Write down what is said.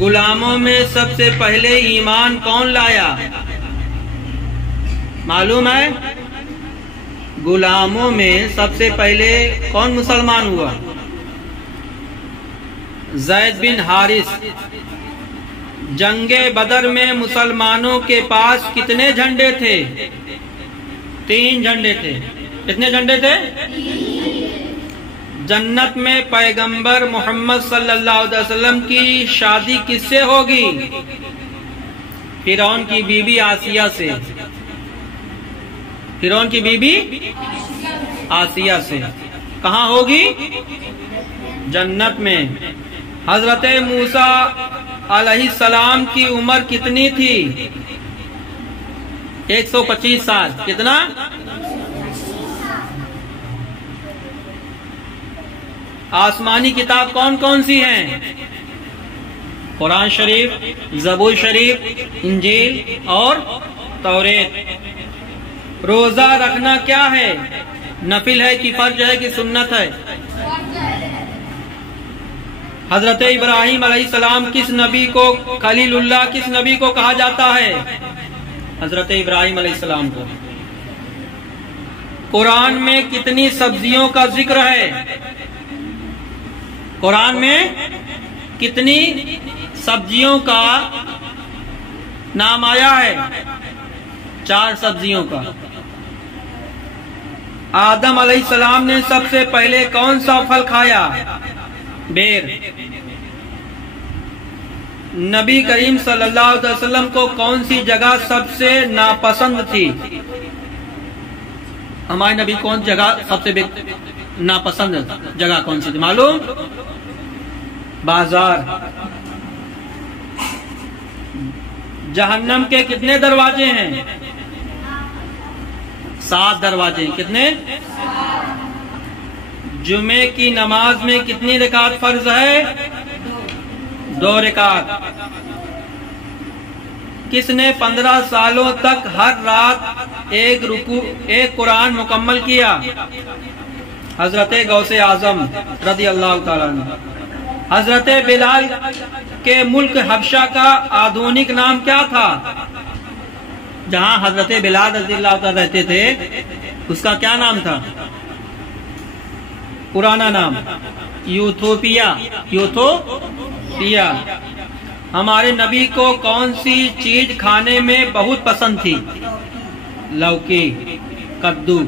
गुलामों में सबसे पहले ईमान कौन लाया? मालूम है? गुलामों में सबसे पहले कौन मुसलमान हुआ? ज़ैद बिन हारिस। जंगे बदर में मुसलमानों के पास कितने झंडे थे? 3 झंडे थे। कितने झंडे थे? जन्नत में पैगंबर मोहम्मद सल्लल्लाहु अलैहि वसल्लम की शादी किससे होगी? फिरौन की बीबी आसिया से। फिरौन की बीबी आसिया से। कहाँ होगी? जन्नत में। हजरत मूसा अलैहिस्सलाम की उम्र कितनी थी? 125 साल। कितना? आसमानी किताब कौन कौन सी हैं? कुरान शरीफ, ज़बूर शरीफ, इंजील और तौरेत। रोजा रखना क्या है? नफिल है कि फर्ज है कि सुन्नत है? हजरत इब्राहिम अलैहिस्सलाम किस नबी को खलीलुल्लाह किस नबी को कहा जाता है? हजरत इब्राहिम अलैहिस्सलाम को। कुरान में कितनी सब्जियों का जिक्र है? कुरान में कितनी सब्जियों का नाम आया है? 4 सब्जियों का। आदम अलैहिस्सलाम ने सबसे पहले कौन सा फल खाया? बेर। नबी करीम सल्लल्लाहु अलैहि वसल्लम को कौन सी जगह सबसे नापसंद थी? हमारे नबी कौन जगह सबसे नापसंद जगह कौन सी थी? मालूम? बाजार। जहन्नम के कितने दरवाजे हैं? 7 दरवाजे। कितने? जुमे की नमाज में कितनी रकात फर्ज है? 2 रकात। किसने 15 सालों तक हर रात एक कुरान मुकम्मल किया? हजरत गौसे आजम रज़ी अल्लाह ताला अन्हु। हजरत बिलाल के मुल्क हबशा का आधुनिक नाम क्या था? जहां हजरत बिलाल रज़ी अल्लाह ताला रहते थे उसका क्या नाम था? पुराना नाम यूथोपिया। यूथोपिया। हमारे नबी को कौन सी चीज खाने में बहुत पसंद थी? लौकी, कद्दू।